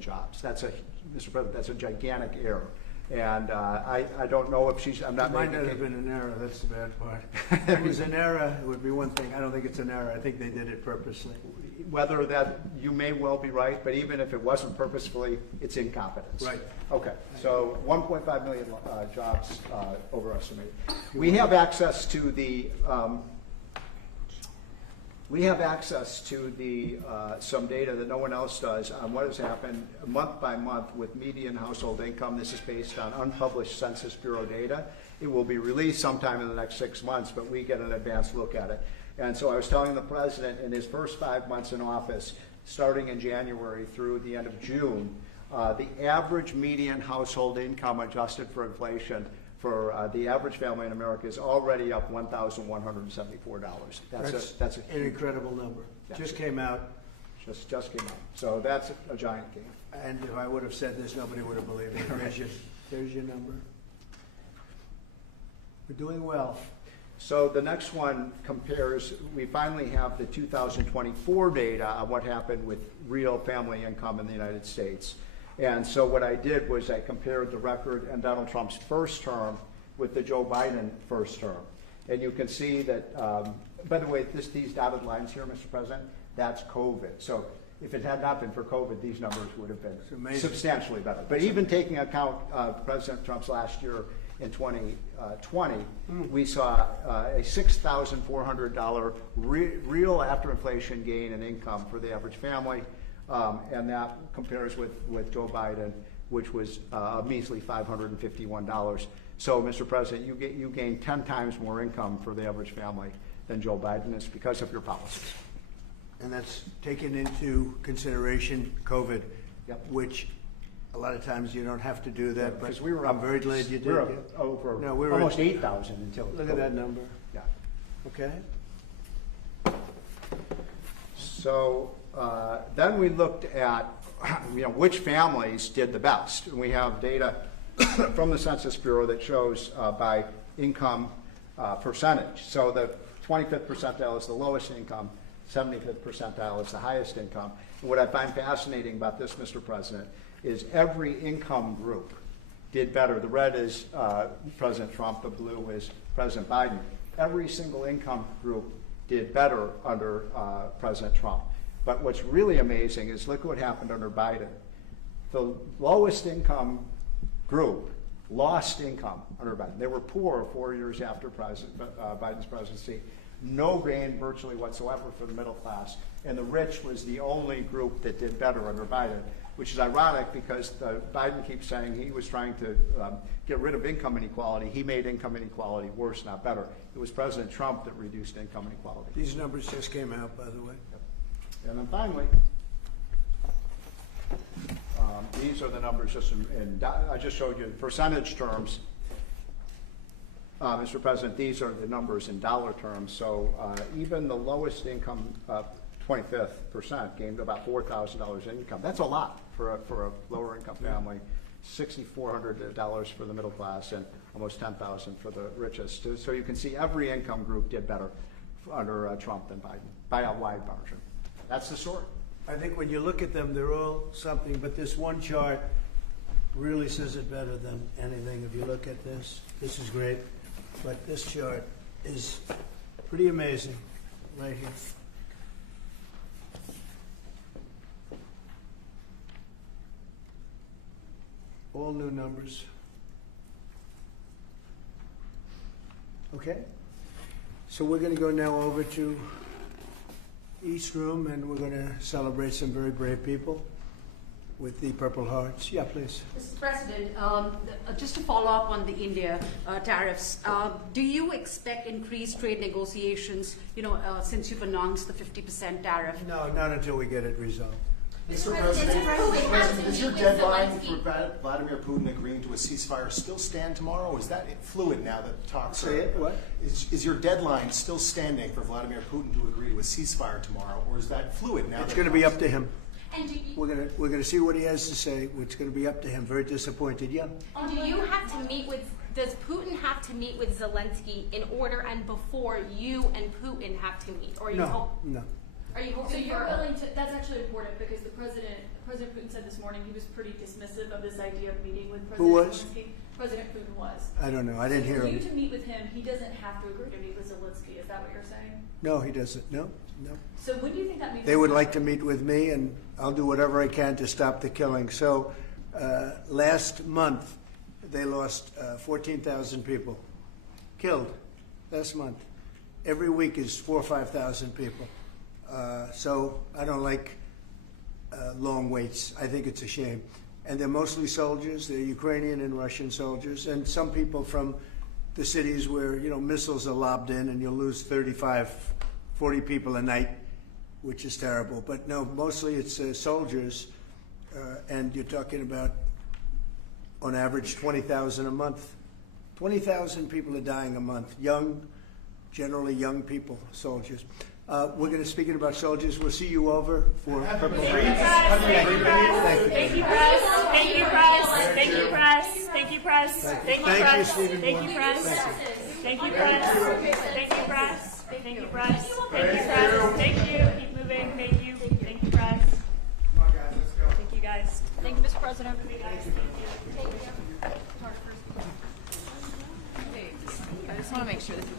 million jobs. That's a, Mr. President, that's a gigantic error. And I don't know if she's, I'm not It might making not have been an error, that's the bad part. If it was an error, it would be one thing. I don't think it's an error. I think they did it purposely. whether that, you may well be right, but even if it wasn't purposefully, it's incompetence. Right. Okay, so 1.5 million jobs overestimated. We have access to the, some data that no one else does on what has happened month by month with median household income. This is based on unpublished Census Bureau data. It will be released sometime in the next 6 months, but we get an advanced look at it. And so I was telling the president in his first 5 months in office, starting in January through the end of June, the average median household income adjusted for inflation for the average family in America is already up $1,174. That's an incredible number. Just came out. Just came out. So that's a giant gain. And if I would have said this, nobody would have believed it. There's your number. We're doing well. So the next one compares, we finally have the 2024 data on what happened with real family income in the United States. And so what I did was I compared the record in Donald Trump's first term with the Joe Biden first term. And you can see that, by the way, these dotted lines here, Mr. President, that's COVID. So if it had not been for COVID, these numbers would have been substantially better. But even taking account President Trump's last year in 2020, we saw a $6,400 real after inflation gain in income for the average family. And that compares with Joe Biden, which was a measly $551. So, Mr. President, you gain 10 times more income for the average family than Joe Biden is because of your policies. And that's taken into consideration COVID, yep. Which a lot of times you don't have to do that. Because we were I'm very glad you did. We were over almost 8,000 until look COVID. At that number. Yeah. Okay. So then we looked at which families did the best. And we have data from the Census Bureau that shows by income percentage. So the 25th percentile is the lowest income, 75th percentile is the highest income. And what I find fascinating about this, Mr. President, is every income group did better. The red is President Trump, the blue is President Biden. Every single income group did better under President Trump. But what's really amazing is look what happened under Biden. The lowest income group lost income under Biden. They were poor 4 years after Biden's presidency. No gain virtually whatsoever for the middle class. And the rich was the only group that did better under Biden, which is ironic because Biden keeps saying he was trying to get rid of income inequality. He made income inequality worse, not better. It was President Trump that reduced income inequality. These numbers just came out, by the way. Yep. And then finally, these are the numbers just I just showed you in percentage terms. Mr. President, these are the numbers in dollar terms. So even the lowest income 25th percent gained about $4,000 in income. That's a lot for a lower income family. $6,400 for the middle class and almost $10,000 for the richest. So you can see every income group did better under Trump than Biden by a wide margin. That's the story. I think when you look at them, they're all something, but this one chart really says it better than anything. If you look at this is great, but this chart is pretty amazing right here. All new numbers. Okay, so we're going to go now over to East Room, and we're going to celebrate some very brave people with the Purple Hearts. Yeah, please. Mr. President, just to follow up on the India tariffs, do you expect increased trade negotiations, since you've announced the 50% tariff? No, not until we get it resolved. Mr. President, is your deadline for Vladimir Putin agreeing to a ceasefire still stand tomorrow, or is that fluid now that talks are... Say it, what? Is your deadline still standing for Vladimir Putin to agree to a ceasefire tomorrow, or is that fluid now? It's going to be up to him. And we're going to see what he has to say. It's going to be up to him. Very disappointed, yeah. And do you have to meet with, does Putin have to meet with Zelensky in order and before you and Putin have to meet? Or you No. Are you So hoping you're for? willing to, that's actually important because President Putin said this morning he was pretty dismissive of this idea of meeting with President Who was? Zelensky. President Putin was. I don't know. I didn't hear For you him. to meet with him, he doesn't have to agree to meet with Zelensky. Is that what you're saying? No, he doesn't. No. So when do you think that meeting? They would like to meet with me, and I'll do whatever I can to stop the killing. So last month, they lost 14,000 people killed last month. Every week is 4,000 or 5,000 people. So I don't like long waits. I think it's a shame. And they're mostly soldiers. They're Ukrainian and Russian soldiers, and some people from the cities where, you know, missiles are lobbed in and you'll lose 35, 40 people a night, which is terrible. But no, mostly it's soldiers, and you're talking about, on average, 20,000 a month. 20,000 people are dying a month. Young, generally young people, soldiers. We're going to, speaking about soldiers, we'll see you over for purple. Thank you, press. Thank you, press. Thank you, press. Thank you, press. Thank you, press. Thank you, press. Thank you, press. Thank you, press. Thank you, press. Thank you, press. Thank you, press. Thank you. Keep moving. Thank you. Thank you, press. Come on, guys. Let's go. Thank you, guys. Thank you, Mr. President. I just want to make sure this is